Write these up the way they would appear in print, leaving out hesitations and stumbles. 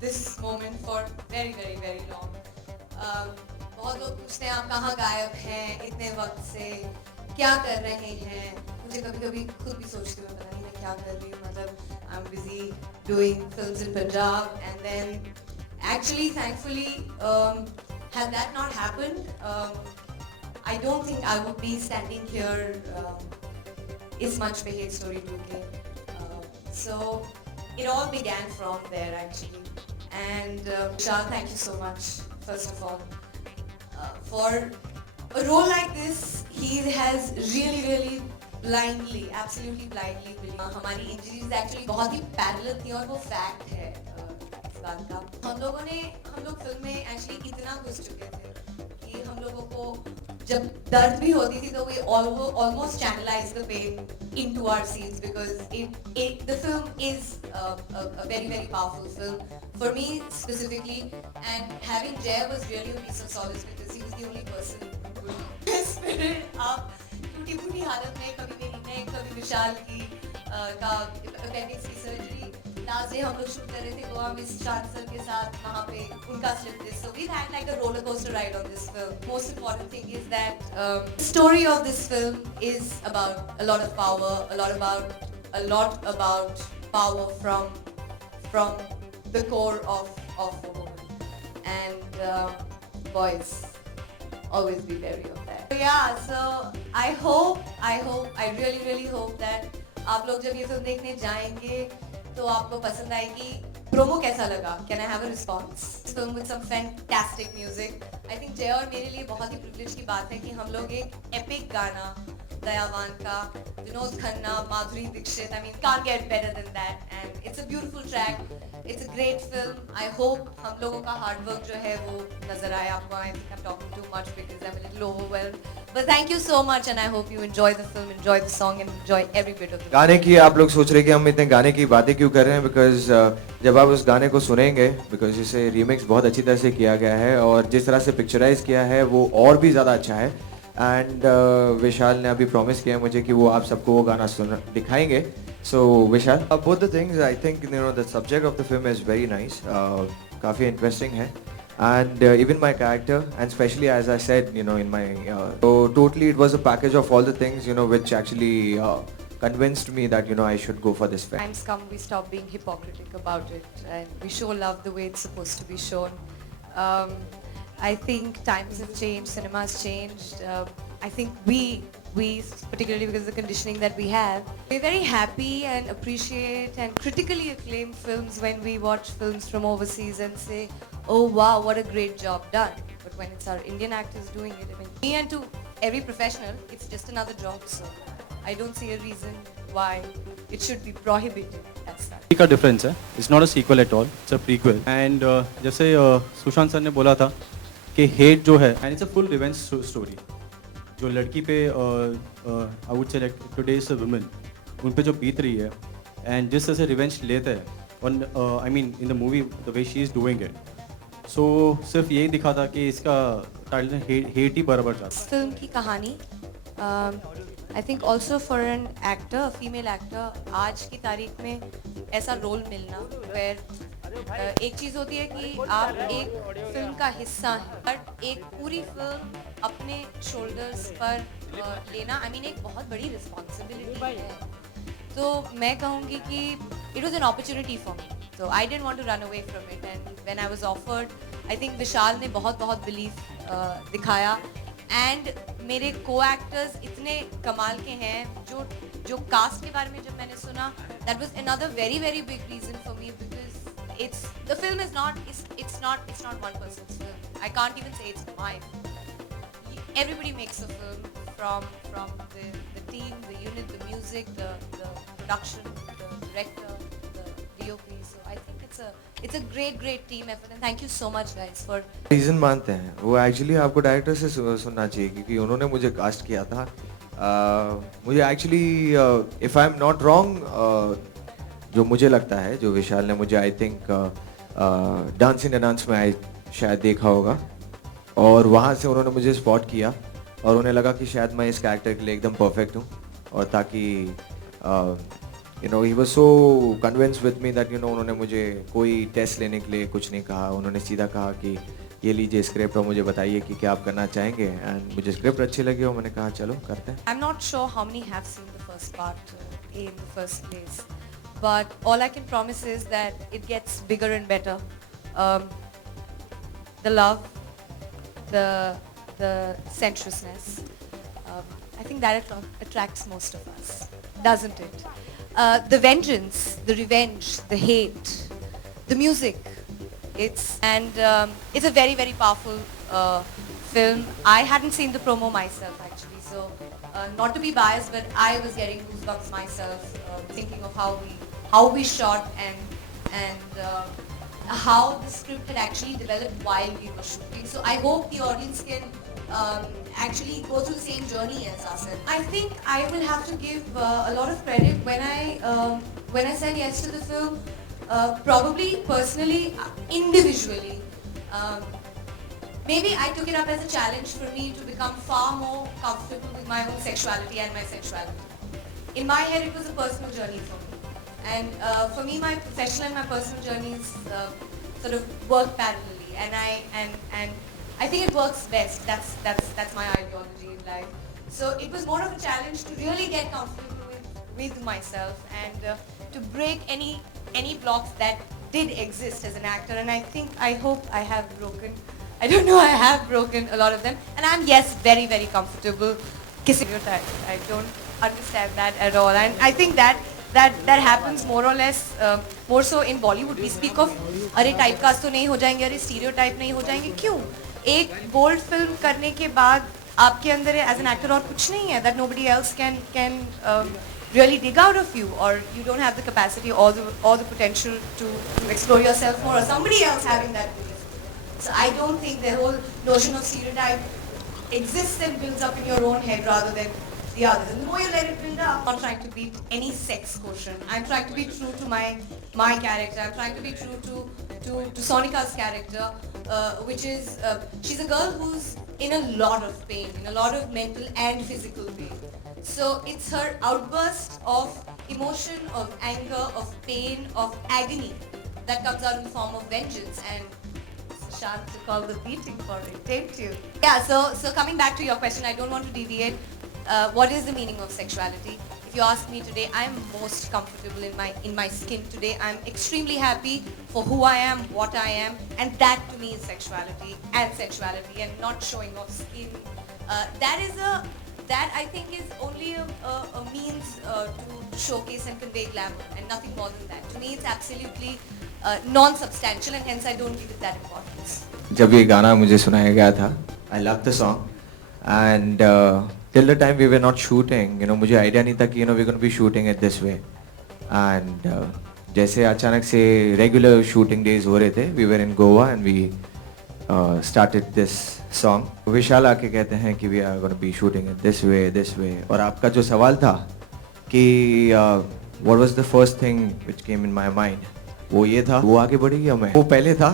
this moment for very long. बहुत लोग पूछते हैं आप कहाँ गायब हैं इतने वक्त से, क्या कर रहे हैं. मुझे कभी खुद भी सोचती हूँ पता नहीं मैं क्या कर रही हूँ. मतलब I'm busy doing films in Punjab, and then actually thankfully had that not happened, I don't think I would be standing here is much पे hate story 2K. So it all began from there actually. And Vishal, thank you so much first of all for a role like this. He has really blindly, absolutely blindly believed. हमारी injuries actually बहुत ही parallel थी और वो fact है इस बात का. हम लोग फिल्म में actually इतना घुस चुके थे कि हम लोगों को जब दर्द भी होती थी तो we almost channelize the pain into our scenes, because the film is a very powerful film for me specifically, and having Jay was really a piece of solace because he was the only person who could spirit up टूटी फूटी हालत में. कभी मेरी नेक, कभी विशाल की अपेंडिक्स की surgery. Last day हम लोग शूट कर रहे थे गोवा में शान सर के साथ, वहाँ पे उनका slip disc. So we've had like a roller coaster ride on this film. Most important thing is that the story of this film is about a lot of power, a lot about power from the core of a woman. And boys, always be wary of that. So yeah, so I really hope that आप लोग जब ये फिल्म देखने जाएंगे तो आपको पसंद आएगी. प्रोमो कैसा लगा? Can I have a response? This film with some fantastic music. I think जय और मेरे लिए बहुत ही privilege की बात है कि हम लोग एक epic गाना दयावान का, विनोद खन्ना, माधुरी Dixit, I mean can't get better than that, and it's a beautiful track. It's a great film. I hope हम लोगों का hard work जो है वो नजर आए आपको. I think I'm talking too much because I'm a little overwhelmed. But thank you so much, and I hope you enjoy the film, enjoy the song, and enjoy every bit of it. गाने की आप लोग सोच रहे कि हम इतने गाने की बातें क्यों कर रहे हैं, बिकॉज जब आप उस गाने को सुनेंगे, बिकॉज इसे रीमिक्स बहुत अच्छी तरह से किया गया है और जिस तरह से पिक्चराइज किया है वो और भी ज़्यादा अच्छा है. एंड विशाल ने अभी प्रॉमिस किया है मुझे कि वो आप सबको वो गाना दिखाएंगे. So Vishal, both the things, I think the subject of the film is very nice, काफ़ी इंटरेस्टिंग है. And even my character, and especially as I said, in my so totally it was a package of all the things, which actually convinced me that I should go for this film. Times come, we stop being hypocritical about it, and we show love the way it's supposed to be shown. I think times have changed, cinema has changed. I think we particularly because of the conditioning that we have, we're very happy and appreciate and critically acclaim films when we watch films from overseas and say, oh wow, what a great job done. But when it's our Indian actors doing it, I mean, me and to every professional, it's just another job. So I don't see a reason why it should be prohibited as such. का difference है, it's not a sequel at all, it's a prequel. And जैसे सुशांत सर ने बोला था कि हेट जो है, and it's a full revenge story. जो लड़की पे I would say like today's women उन पे जो बीत रही है, एंड जिस तरह से रिवेंज लेते हैं on, I mean in the movie the way she is doing it. So सिर्फ यही दिखा था कि इसका टाइटल हेट ही बराबर चाहता है. फिल्म की कहानी I think also for an actor, female actor, आज की तारीख में ऐसा रोल मिलना वेयर एक चीज़ होती है कि आप एक फिल्म का हिस्सा हैं, बट एक पूरी फिल्म अपने शोल्डर्स पर लेना, आई मीन एक बहुत बड़ी रिस्पॉन्सिबिलिटी है. तो मैं कहूँगी कि it was an opportunity for me, so I didn't want to run away from it. And when I was offered, I think विशाल ने बहुत बिलीफ दिखाया, and मेरे co-actors इतने कमाल के हैं. जो कास्ट के बारे में जब मैंने सुना, that was another very big reason for me, because the film is not, it's not one person's film. I can't even say it's mine. Everybody makes a film from the team, the unit, the music, the production, the director, the DOP. So I think it's a great team effort, and thank you so much guys for. Reason मानते हैं वो एक्चुअली आपको डायरेक्टर से सुनना चाहिए, क्योंकि उन्होंने मुझे कास्ट किया था. मुझे actually if I am not wrong, जो मुझे लगता है, जो विशाल ने मुझे I think dance India dance में शायद देखा होगा, और वहाँ से उन्होंने मुझे स्पॉट किया और उन्हें लगा कि शायद मैं इस कैरेक्टर के लिए एकदम परफेक्ट हूँ, और ताकि you know, he was so convinced with me that, you know, उन्होंने मुझे कोई टेस्ट लेने के लिए कुछ नहीं कहा. उन्होंने सीधा कहा कि ये लीजिए स्क्रिप्ट और मुझे बताइए कि क्या आप करना चाहेंगे. एंड मुझे स्क्रिप्ट अच्छी लगी और मैंने कहा चलो करते हैं. I'm not sure how many have seen the first part in the first place, but all I can promise is that it gets bigger and better. The love, the sensuousness, I think that attracts most of us, doesn't it? The vengeance, the revenge, the hate, the music. It's a very, very powerful film. I hadn't seen the promo myself actually, so not to be biased, but I was getting goosebumps myself, thinking of how we shot and how the script had actually developed while we were shooting. So I hope the audience can actually go through the same journey as us. I think I will have to give a lot of credit when I said yes to the film. Probably personally, individually. Maybe I took it up as a challenge for me to become far more comfortable with my own sexuality and my sensuality. In my head, it was a personal journey for me. And for me, my professional and my personal journeys sort of work parallelly. And I think it works best. That's my ideology in life. So it was more of a challenge to really get comfortable with myself and to break any blocks that did exist as an actor. And I hope I have broken. I don't know, I have broken a lot of them. And I'm, yes, very, very comfortable kissing your type. I don't understand that at all. And I think that happens more or less, more so in Bollywood. We speak of, अरे टाइपकास्ट तो नहीं हो जाएंगे, अरे स्टीरियोटाइप नहीं हो जाएंगे. क्यों? एक बोल्ड फिल्म करने के बाद आपके अंदर एज एन एक्टर और कुछ नहीं है that nobody else can really dig out of you, or you don't have the capacity or the potential to explore yourself more, or somebody else having that belief. So I don't think the whole notion of stereotype exists and builds up in your own head rather than the others. And the more you let it build up, I'm not trying to beat any sex quotient. I'm trying to be true to my character. I'm trying to be true to Sonika's character, which is she's a girl who's in a lot of pain, in a lot of mental and physical pain. So it's her outburst of emotion, of anger, of pain, of agony that comes out in the form of vengeance. And Shant to call the beating for it, didn't you? Yeah, so coming back to your question, I don't want to deviate. What is the meaning of sexuality? If you ask me today, I am most comfortable in my skin today. I'm extremely happy for who I am, what I am, and that to me is sexuality and sensuality, and not showing off skin. That I think is only a means to showcase and convey glamour, and nothing more than that. To me, it's absolutely non-substantial, and hence I don't give it that importance. जब ये गाना मुझे सुनाया गया था, I loved the song, and till the time we were not shooting, you know, मुझे idea नहीं था कि you know we're going to be shooting it this way, and जैसे अचानक से regular shooting days हो रहे थे, we were in Goa and we started this song. विशाल आके कहते हैं कि we are going to be shooting it this way, और आपका जो सवाल था कि what was the first thing which came in my mind, वो ये था, वो आगे बढ़ी या मैं, वो पहले था,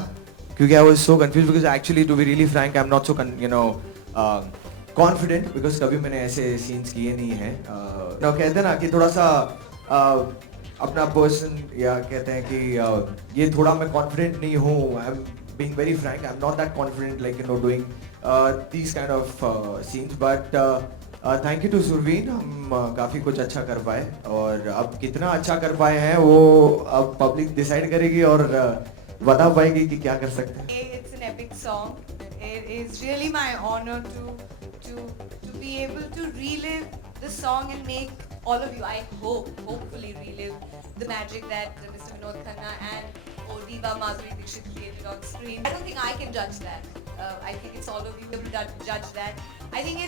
क्योंकि I was so confused because actually to be really frank I'm not so confident because कभी मैंने ऐसे scenes किए नहीं हैं. कहते हैं ना कि थोड़ा सा अपना person, या कहते हैं कि ये थोड़ा मैं confident नहीं हूँ. I'm being very frank, I'm not that confident like doing these kind of scenes, but thank you to Surveen. हम काफ़ी कुछ अच्छा कर पाए, और अब कितना अच्छा कर पाए हैं वो अब पब्लिक डिसाइड करेगी और बता पाएगी कि क्या कर सकते हैं. It's an epic song. It is really my honor to be able to relive the song and make all of you, I hopefully relive the magic that Mr. Vinod Khanna and Diva Madhuri Dixit created on screen. I don't think I can judge that. I think it's all of you who will judge that. I think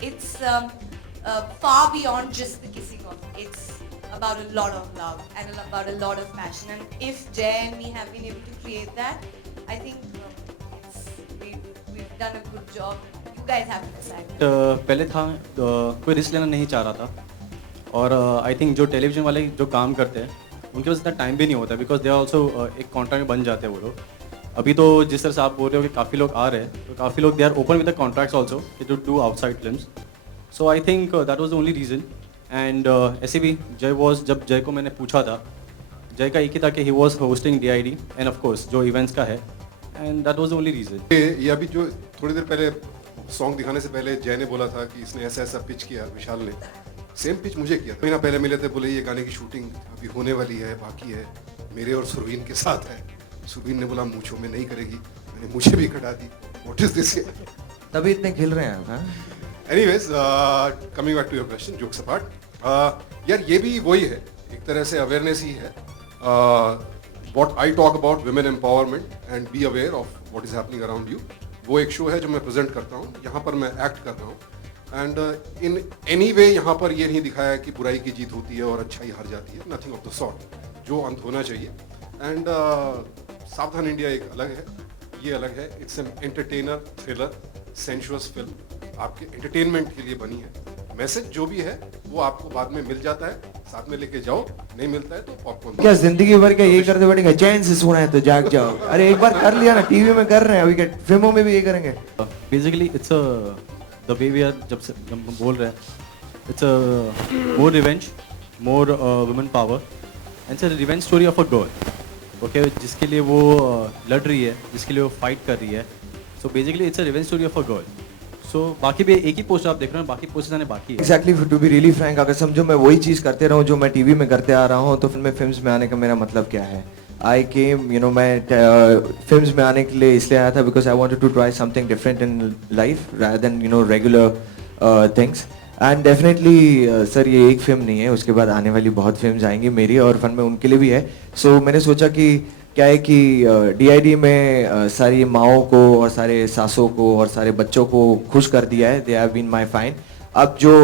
it's far beyond just the kissing off. It's about a lot of love and about a lot of passion. And if Jay and me have been able to create that, I think we've done a good job. You guys have to decide. पहले था कोई रिस्क लेना नहीं चाह रहा था, और I think जो टेलीविज़न वाले जो काम करते हैं उनके पास इतना टाइम भी नहीं होता, बिकॉज दे आर ऑल्सो एक कॉन्ट्रैक्ट में बन जाते हैं वो लोग. अभी तो जिस तरह से आप बोल रहे हो कि काफ़ी लोग आ रहे हैं, तो काफ़ी लोग they are open with the contracts also to do outside films. So I think that was the only reason and ऐसे भी जब जय को मैंने पूछा था, जय का एक ही था कि he was hosting DID and of course जो इवेंट्स का है, and that was the only reason. ये अभी जो थोड़ी देर पहले सॉन्ग दिखाने से पहले जय ने बोला था कि इसने ऐसा ऐसा पिच किया, विशाल ने सेम पिच मुझे किया। महीना पहले मिले थे, बोले ये गाने की शूटिंग अभी होने वाली है, बाकी है, मेरे और सुरवीन के साथ है। सुरवीन ने बोला मूंछों में नहीं करेगी, मैंने मुझे भी कटा दी। What is this? तभी इतने खिल रहे हैं हाँ? Anyways, coming back to your question, jokes apart, यार ये भी वही है, एक तरह से अवेयरनेस ही है। What I talk about women empowerment and be aware of what is happening around you, वो एक शो है जो मैं प्रेजेंट करता हूँ, यहाँ पर मैं एक्ट कर रहा हूँ। एंड इन एनी वे यहाँ पर ये नहीं दिखाया कि बुराई की जीत होती है और अच्छाई हार जाती है, नथिंग ऑफ द सॉर्ट। जो अंत होना चाहिए। एंड सावधान इंडिया एक अलग है, ये अलग है। It's an entertainer thriller sensuous film, आपके एंटरटेनमेंट के लिए बनी है। मैसेज जो भी है वो आपको बाद में मिल जाता है, साथ में लेके जाओ, नहीं मिलता है तो पॉपकॉर्न। क्या जिंदगी भर क्या यही करते बैठेंगे? चैन से सोना है तो जाग जाओ। अरे एक बार कर लिया ना, टीवी में कर रहे हैं, अभी क्या फिल्मों में भी ये करेंगे? Basically it's the way we are, जब हम बोल रहे हैं, it's more revenge, more women power, and it's a revenge story of a girl, okay, जिसके लिए वो लड़ रही है, जिसके लिए वो फाइट कर रही है। So basically it's a revenge story of a girl. So बाकी भी एक ही पोस्टर आप देख रहे हैं, बाकी पोस्टर आने बाकी है। Exactly, to be really frank, अगर समझो मैं वही चीज करते रहूं जो मैं टीवी में करते आ रहा हूं, तो फिल्म में आने का मेरा मतलब क्या है? आई केम, यू नो, मैं फिल्म्स में आने के लिए इसलिए आया था because I wanted to try something different in life rather than you know regular things. And definitely sir ये एक फिल्म नहीं है, उसके बाद आने वाली बहुत फिल्म्स आएंगी मेरी और फन में उनके लिए भी है। सो मैंने सोचा कि क्या है कि DID में सारी माओं को और सारे सासों को और सारे बच्चों को खुश कर दिया है। They have been my fine. अब जो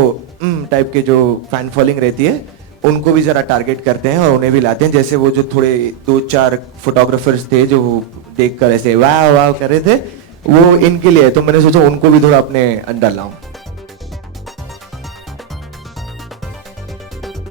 टाइप के जो फैन फॉलोइंग रहती है उनको भी जरा टारगेट करते हैं और उन्हें भी लाते हैं, जैसे वो जो थोड़े 2-4 फोटोग्राफर्स थे जो देखकर ऐसे वाह वाह कर रहे थे, वो इनके लिए है। तो मैंने सोचा उनको भी थोड़ा अपने अंडर लाऊं।